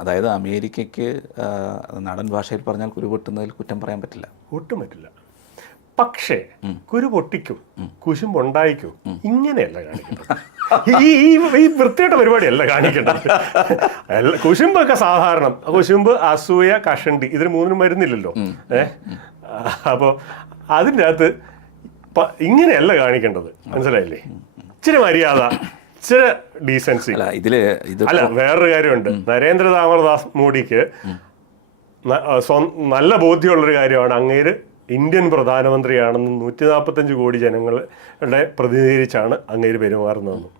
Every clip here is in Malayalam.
അതായത് അമേരിക്കയ്ക്ക് നാടൻ ഭാഷയിൽ പറഞ്ഞാൽ കുരു പൊട്ടുന്നതിൽ കുറ്റം പറയാൻ പറ്റില്ല, ഒട്ടും പറ്റില്ല. പക്ഷേ കുരു പൊട്ടിക്കും, കുശുമ്പുണ്ടായിക്കും, ഇങ്ങനെയല്ല കാണിക്കേണ്ടത്. ഈ വൃത്തിയായിട്ട പരിപാടിയല്ല കാണിക്കേണ്ടത്. കുശുമ്പൊക്കെ സാധാരണ, കുശുമ്പ്, അസൂയ, കഷണ്ടി, ഇതിന് മൂന്നിനും വരുന്നില്ലല്ലോ. അപ്പോൾ അതിൻ്റെ അകത്ത് ഇങ്ങനെയല്ല കാണിക്കേണ്ടത്, മനസ്സിലായില്ലേ? ഇച്ചിരി മര്യാദ, ഇച്ചിരി ഡീസൻസി. അല്ല, വേറൊരു കാര്യമുണ്ട്. നരേന്ദ്ര ദാമോദർ മോഡിക്ക് നല്ല ബോധ്യമുള്ളൊരു കാര്യമാണ് അങ്ങേര് ഇന്ത്യൻ പ്രധാനമന്ത്രിയാണെന്ന് 145 കോടി ജനങ്ങളുടെ പ്രതിനിധീകരിച്ചാണ് അങ്ങേര് പെരുമാറുന്നതെന്നും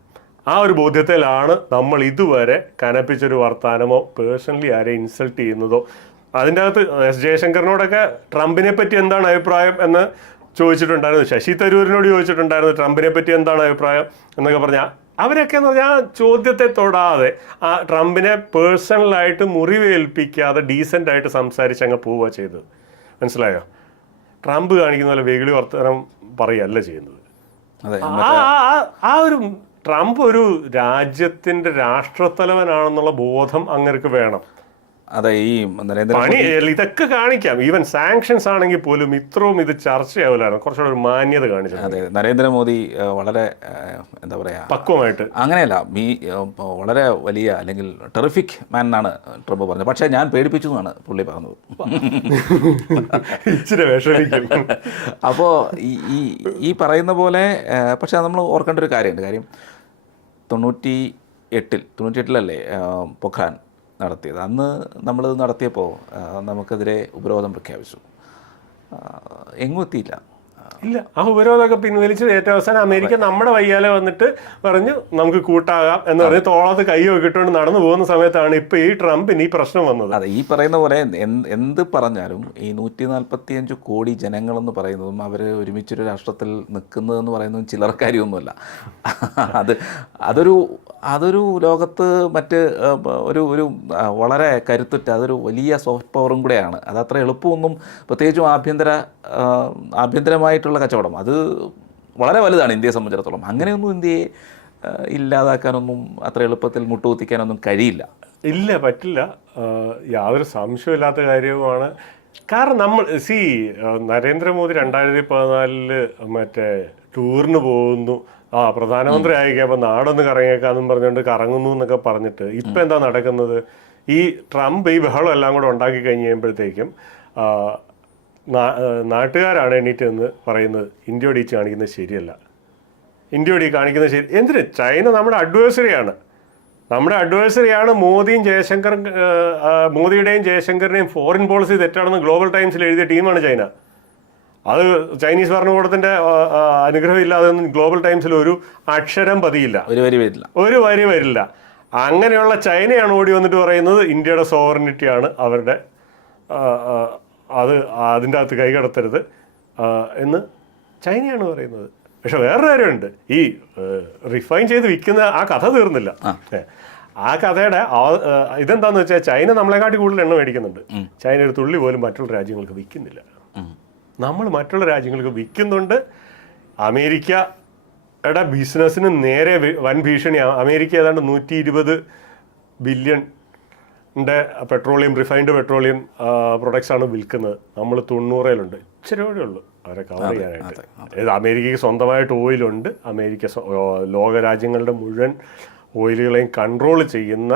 ആ ഒരു ബോധ്യത്തിലാണ് നമ്മൾ ഇതുവരെ കനപ്പിച്ചൊരു വർത്താനമോ പേഴ്സണലി ആരെ ഇൻസൾട്ട് ചെയ്യുന്നതോ. അതിൻ്റെ അകത്ത് എസ് ജയശങ്കറിനോടൊക്കെ ട്രംപിനെ പറ്റി എന്താണ് അഭിപ്രായം എന്ന് ചോദിച്ചിട്ടുണ്ടായിരുന്നു, ശശി തരൂരിനോട് ചോദിച്ചിട്ടുണ്ടായിരുന്നു ട്രംപിനെ പറ്റി എന്താണ് അഭിപ്രായം എന്നൊക്കെ പറഞ്ഞാൽ അവരൊക്കെ എന്ന് പറഞ്ഞാൽ ചോദ്യത്തെ തൊടാതെ ആ ട്രംപിനെ പേഴ്സണലായിട്ട് മുറിവേൽപ്പിക്കാതെ ഡീസൻ്റായിട്ട് സംസാരിച്ച് അങ്ങ് പോവുക ചെയ്തത്. മനസ്സിലായോ? ട്രംപ് കാണിക്കുന്ന പോലെ വെകിളി വർത്തമാനം പറയുകയല്ല ചെയ്യുന്നത്. ആ ഒരു ട്രംപ് ഒരു രാജ്യത്തിൻ്റെ രാഷ്ട്രത്തലവനാണെന്നുള്ള ബോധം അങ്ങർക്ക് വേണം. അതെ, ഈ പണി ഇതൊക്കെ കാണിക്കാം. ഈവൻ സാങ്ഷൻസ് ആണെങ്കിൽ പോലും ഇത്രയും ഇത് ചർച്ചയാവില്ലായിരുന്നു, കുറച്ചുകൂടെ ഒരു മാന്യത കാണിച്ചു. അതെ, നരേന്ദ്രമോദി വളരെ എന്താ പറയുക, പക്വമായിട്ട്, അങ്ങനെയല്ല, വളരെ വലിയ അല്ലെങ്കിൽ ടെറിഫിക് മാൻ എന്നാണ് ട്രംപ് പറഞ്ഞത്. പക്ഷേ ഞാൻ പേടിപ്പിച്ചു എന്നാണ് പുള്ളി പറഞ്ഞത്. ഇച്ചിരി വിഷമിക്കും. അപ്പോൾ ഈ പറയുന്ന പോലെ, പക്ഷേ നമ്മൾ ഓർക്കേണ്ട ഒരു കാര്യമുണ്ട്. കാര്യം 98-ലല്ലേ പൊഖ്രാൻ നടത്തിയത്. അന്ന് നമ്മളിത് നടത്തിയപ്പോൾ നമുക്കെതിരെ ഉപരോധം പ്രഖ്യാപിച്ചു, എങ്ങും എത്തിയില്ല. ഇല്ല, ആ ഉപരോധമൊക്കെ പിൻവലിച്ച് ഏറ്റവും അവസാനം അമേരിക്ക നമ്മുടെ വയ്യാലെ വന്നിട്ട് പറഞ്ഞു നമുക്ക് കൂട്ടാകാം എന്ന് പറഞ്ഞ് തോളത്ത് കൈയൊക്കെ ഇട്ടുകൊണ്ട് നടന്നു പോകുന്ന സമയത്താണ് ഇപ്പൊ ഈ ട്രംപിന് ഈ പ്രശ്നം വന്നത്. അതെ, ഈ പറയുന്ന പോലെ എന്ത് പറഞ്ഞാലും ഈ 145 കോടി ജനങ്ങളെന്ന് പറയുന്നതും അവർ ഒരുമിച്ചൊരു രാഷ്ട്രത്തിൽ നിൽക്കുന്നതെന്ന് പറയുന്നതും ചില്ലറ കാര്യമൊന്നുമല്ല. അതൊരു ലോകത്ത് മറ്റ് ഒരു വളരെ കരുത്തുറ്റ, അതൊരു വലിയ സോഫ്റ്റ് പവറും കൂടെയാണ്. അതത്ര എളുപ്പമൊന്നും, പ്രത്യേകിച്ചും ആഭ്യന്തരമായിട്ടുള്ള കച്ചവടം അത് വളരെ വലുതാണ് ഇന്ത്യയെ സംബന്ധിച്ചിടത്തോളം. അങ്ങനെയൊന്നും ഇന്ത്യയെ ഇല്ലാതാക്കാനൊന്നും അത്ര എളുപ്പത്തിൽ മുട്ടുകുത്തിക്കാനൊന്നും കഴിയില്ല. ഇല്ല, പറ്റില്ല, യാതൊരു സംശയമില്ലാത്ത കാര്യവുമാണ്. കാരണം നമ്മൾ നരേന്ദ്രമോദി 2014 മറ്റേ ടൂറിന് പോകുന്നു, പ്രധാനമന്ത്രി ആയിരിക്കുമ്പോൾ നാടൊന്ന് കറങ്ങിയേക്കാന്നും പറഞ്ഞുകൊണ്ട് കറങ്ങുന്നു എന്നൊക്കെ പറഞ്ഞിട്ട് ഇപ്പം എന്താ നടക്കുന്നത്? ഈ ട്രംപ് ഈ ബഹളം എല്ലാം കൂടെ ഉണ്ടാക്കി കഴിഞ്ഞ് കഴിയുമ്പോഴത്തേക്കും നാട്ടുകാരാണ് എണീറ്റ് എന്ന് പറയുന്നത് ഇന്ത്യയോട് ഈ കാണിക്കുന്നത് ശരിയല്ല, ഇന്ത്യയോട് ഈ കാണിക്കുന്നത് ശരി. എന്തിന്? ചൈന നമ്മുടെ അഡ്വൈസറിയാണ്. മോദിയുടെയും ജയശങ്കറിനെയും ഫോറിൻ പോളിസി തെറ്റാണെന്ന് ഗ്ലോബൽ ടൈംസിൽ എഴുതിയ ടീമാണ് ചൈന. അത് ചൈനീസ് ഭരണകൂടത്തിന്റെ അനുഗ്രഹം ഇല്ലാതെ ഗ്ലോബൽ ടൈംസിൽ ഒരു അക്ഷരം പതിയില്ല, ഒരു വരി വരില്ല. അങ്ങനെയുള്ള ചൈനയാണ് ഓടി വന്നിട്ട് പറയുന്നത് ഇന്ത്യയുടെ സോവറിനിറ്റിയാണ് അവരുടെ, അതിൻ്റെ അകത്ത് കൈകടത്തരുത് എന്ന് ചൈനയാണ് പറയുന്നത്. പക്ഷെ വേറൊരു കാര്യമുണ്ട്, ഈ റിഫൈൻ ചെയ്ത് വിൽക്കുന്ന ആ കഥ തീർന്നില്ല. ആ കഥയുടെ ഇതെന്താന്ന് വെച്ചാൽ ചൈന നമ്മളെക്കാട്ടി കൂടുതൽ എണ്ണ മേടിക്കുന്നുണ്ട്. ചൈന ഒരു തുള്ളി പോലും മറ്റുള്ള രാജ്യങ്ങൾക്ക് വിൽക്കുന്നില്ല. നമ്മൾ മറ്റുള്ള രാജ്യങ്ങൾക്ക് വിൽക്കുന്നുണ്ട്. അമേരിക്കയുടെ ബിസിനസ്സിന് നേരെ വൻ ഭീഷണിയാണ്. അമേരിക്ക ഏതാണ്ട് 120 ബില്യൺ റിഫൈൻഡ് പെട്രോളിയം പ്രൊഡക്ട്സ് ആണ് വിൽക്കുന്നത്. നമ്മൾ 90-ലുണ്ട്. ഇച്ചിരി കൂടെ ഉള്ളൂ അവരെ കവർ ചെയ്യാനായിട്ട്. അമേരിക്കയ്ക്ക് സ്വന്തമായിട്ട് ഓയിലുണ്ട്. അമേരിക്ക ലോകരാജ്യങ്ങളുടെ മുഴുവൻ ഓയിലുകളെയും കൺട്രോൾ ചെയ്യുന്ന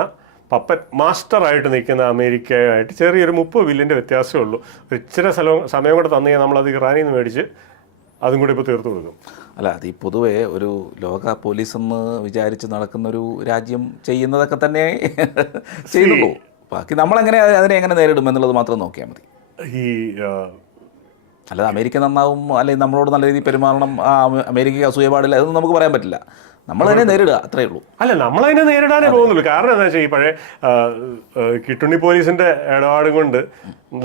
പപ്പറ്റ് മാസ്റ്ററായിട്ട് നിൽക്കുന്ന അമേരിക്കയായിട്ട് ചെറിയൊരു 30 ബില്യൻ്റെ വ്യത്യാസമേ ഉള്ളൂ. ഒരു ഇച്ചിരി സമയം കൂടെ തന്നു കഴിഞ്ഞാൽ നമ്മളത് ഇറാനിൽ നിന്ന് മേടിച്ച് അതും കൂടി ഇപ്പോൾ തീർത്തു കൊടുക്കും. അല്ല, അത് ഈ പൊതുവെ ഒരു ലോക പോലീസ് എന്ന് വിചാരിച്ച് നടക്കുന്ന ഒരു രാജ്യം ചെയ്യുന്നതൊക്കെ തന്നെ ചെയ്യുന്നുള്ളൂ. ബാക്കി നമ്മളെങ്ങനെ അതിനെ എങ്ങനെ നേരിടും എന്നുള്ളത് മാത്രം നോക്കിയാൽ മതി. അല്ലാതെ അമേരിക്ക നന്നാവും അല്ലെങ്കിൽ നമ്മളോട് നല്ല രീതിയിൽ പെരുമാറണം, അമേരിക്കയ്ക്ക് അസൂയ പാടില്ല, അതൊന്നും നമുക്ക് പറയാൻ പറ്റില്ല. നമ്മളതിനെ നേരിടുക, അത്രയേ ഉള്ളൂ. അല്ല, നമ്മളതിനെ നേരിടാനേ പോകുന്നുള്ളൂ. കാരണം എന്താ വെച്ചാൽ ഈ പഴയ കിട്ടുണ്ണി പോലീസിന്റെ ഇടപാടും കൊണ്ട്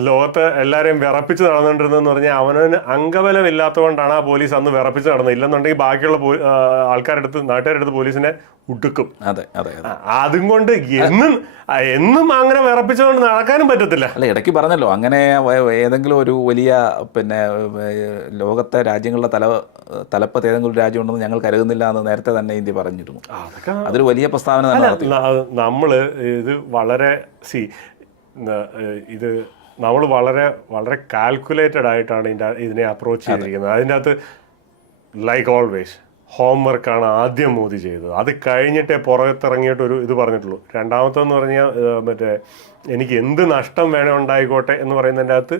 ലോകത്ത് എല്ലാവരെയും വിറപ്പിച്ച് നടന്നുകൊണ്ടിരുന്നതെന്ന് പറഞ്ഞാൽ അവനവന് അംഗബലം ഇല്ലാത്തതുകൊണ്ടാണ് ആ പോലീസ് അന്ന് വിറപ്പിച്ച് നടന്നത്. ഇല്ലെന്നുണ്ടെങ്കിൽ ബാക്കിയുള്ള നാട്ടുകാരുടെ അടുത്ത് പോലീസിനെ ഉടുക്കും. അതെ അതെ അതെ. അതും കൊണ്ട് എന്നും അങ്ങനെ വിറപ്പിച്ചുകൊണ്ട് നടക്കാനും പറ്റത്തില്ല. അല്ല, ഇടയ്ക്ക് പറഞ്ഞല്ലോ അങ്ങനെ ഏതെങ്കിലും ഒരു വലിയ പിന്നെ ലോകത്തെ രാജ്യങ്ങളുടെ തലപ്പത്ത് ഏതെങ്കിലും ഒരു രാജ്യം ഉണ്ടെന്ന് ഞങ്ങൾ കരുതുന്നില്ല എന്ന് നേരത്തെ തന്നെ ഇന്ത്യ പറഞ്ഞിരുന്നു. അതൊരു വലിയ പ്രസ്താവന തന്നെ നടത്തി. നമ്മള് ഇത് വളരെ ഇത് നമ്മൾ വളരെ വളരെ കാൽക്കുലേറ്റഡ് ആയിട്ടാണ് ഇതിനെ അപ്രോച്ച് ചെയ്തിരിക്കുന്നത്. അതിൻ്റെ അകത്ത് ലൈക്ക് ഓൾവേസ് ഹോംവർക്കാണ് ആദ്യം മോദി ചെയ്തത്. അത് കഴിഞ്ഞിട്ടേ പുറത്തിറങ്ങിയിട്ടൊരു ഇത് പറഞ്ഞിട്ടുള്ളൂ. രണ്ടാമത്തെന്ന് പറഞ്ഞാൽ മറ്റേ എനിക്ക് എന്ത് നഷ്ടം വേണേ ഉണ്ടായിക്കോട്ടെ എന്ന് പറയുന്നതിൻ്റെ അകത്ത്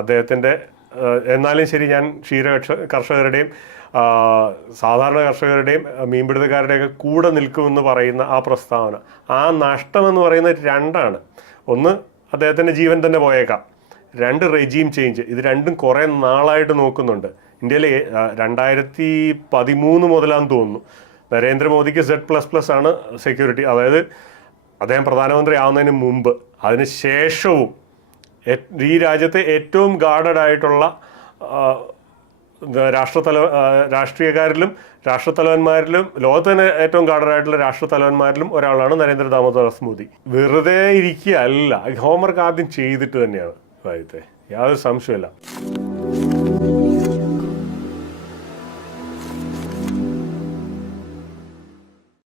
അദ്ദേഹത്തിൻ്റെ എന്നാലും ശരി ഞാൻ കർഷകരുടെയും സാധാരണ കർഷകരുടെയും മീൻപിടുത്തക്കാരുടെയൊക്കെ കൂടെ നിൽക്കുമെന്ന് പറയുന്ന ആ പ്രസ്താവന, ആ നഷ്ടമെന്ന് പറയുന്നത് രണ്ടാണ്. ഒന്ന്, അദ്ദേഹത്തിൻ്റെ ജീവൻ തന്നെ പോയേക്കാം. രണ്ട്, റെജീം ചേഞ്ച്. ഇത് രണ്ടും കുറേ നാളായിട്ട് നോക്കുന്നുണ്ട്. ഇന്ത്യയിൽ 2013 മുതലാണെന്ന് തോന്നുന്നു നരേന്ദ്രമോദിക്ക് Z++ ആണ് സെക്യൂരിറ്റി. അതായത് അദ്ദേഹം പ്രധാനമന്ത്രി ആവുന്നതിന് മുമ്പ്, അതിന് ശേഷവും ഈ രാജ്യത്തെ ഏറ്റവും ഗാർഡഡ് ആയിട്ടുള്ള രാഷ്ട്രീയക്കാരിലും രാഷ്ട്രത്തലവന്മാരിലും ലോകത്ത് തന്നെ ഏറ്റവും ഗാർഡറായിട്ടുള്ള രാഷ്ട്രത്തലവന്മാരിലും ഒരാളാണ് നരേന്ദ്ര ദാമോദർ മോദി. വെറുതെ ഇരിക്കുകയല്ല, ഹോംവർക്ക് ആദ്യം ചെയ്തിട്ട് തന്നെയാണ് കാര്യത്തെ, യാതൊരു സംശയമില്ല.